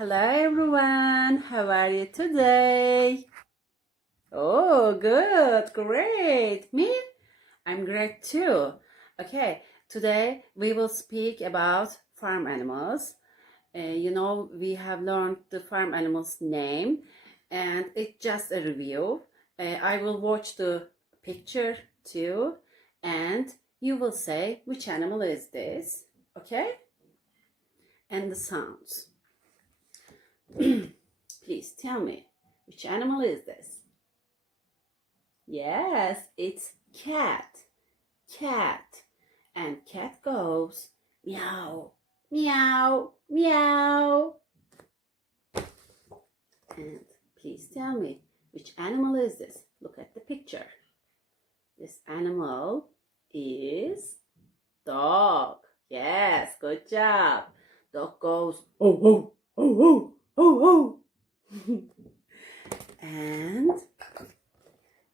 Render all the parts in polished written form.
Hello everyone, how are you today? Oh, good, great. Me? I'm great too. Okay, today we will speak about farm animals. We have learned the farm animals name and it's just a review. I will watch the picture too and you will say which animal is this, okay? And the sounds. Please tell me, which animal is this? Yes, it's cat. Cat. And cat goes meow, meow, meow. And please tell me, which animal is this? Look at the picture. This animal is dog. Yes, good job. Dog goes oh, oh, oh, oh, oh, oh. And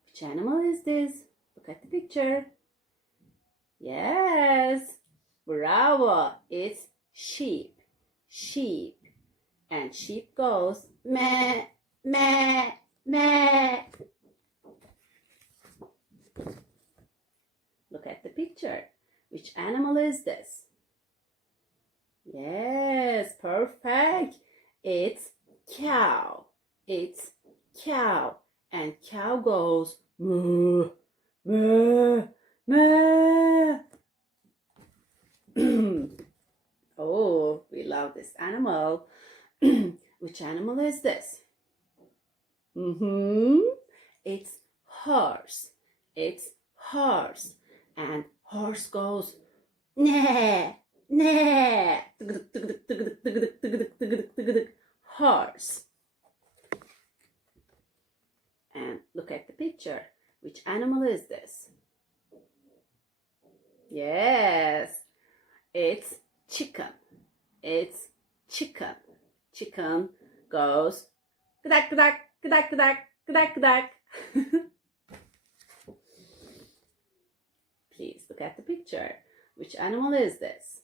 which animal is this? Look at the picture. Yes, bravo. It's sheep. Sheep. And sheep goes meh, meh, meh. Look at the picture. Which animal is this? Yes, perfect. It's cow. It's cow. And cow goes moo, moo, moo. Oh, we love this animal. Which animal is this? It's horse. It's horse. And horse goes nah, nah. Horse. And look at the picture. Which animal is this? Yes, it's chicken. It's chicken. Chicken goes kudak kudak kudak kudak kudak kudak. Please look at the picture. Which animal is this?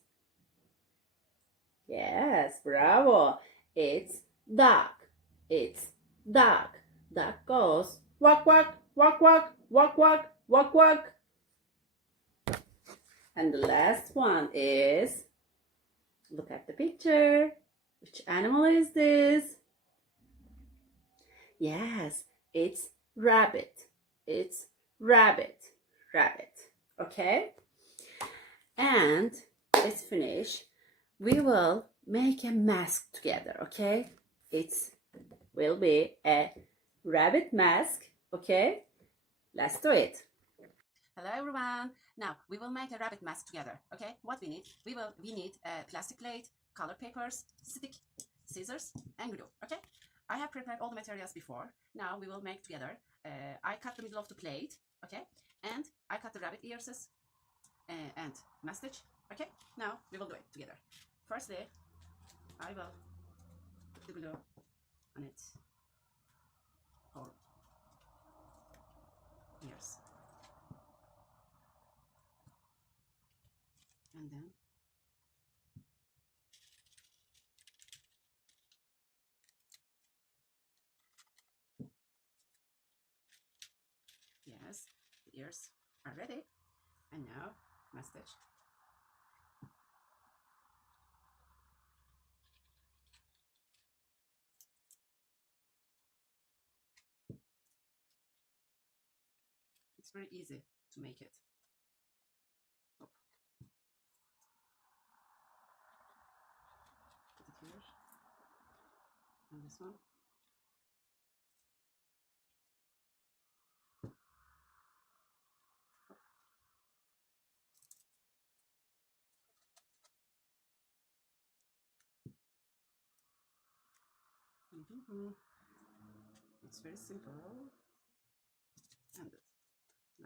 Yes, bravo. It's duck. It's duck. Duck goes walk walk walk walk walk walk walk walk. And the last one is, look at the picture. Which animal is this? Yes, it's rabbit. It's rabbit. Rabbit. Okay? And let's finish. We will make a mask together, okay? It will be a rabbit mask, okay? Let's do it. Hello everyone. Now we will make a rabbit mask together, okay? What we need? We need a plastic plate, color papers, stick, scissors, and glue, okay? I have prepared all the materials before. Now we will make together. I cut the middle of the plate, okay? And I cut the rabbit ears and mustache, okay? Now we will do it together. Firstly, I will put the glue on it for ears. And then yes, the ears are ready. And now mustache. It's very easy to make it. Hop. Put it here. And this one. Hop. It's very simple. And the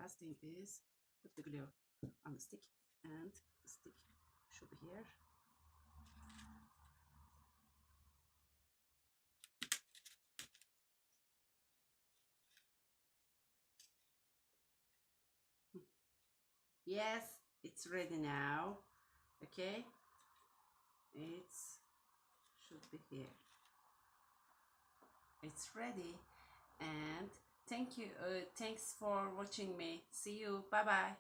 last thing is put the glue on the stick, and the stick should be here. Yes, it's ready now. Okay, it should be here. It's ready. And thank you. Thanks for watching me. See you. Bye bye.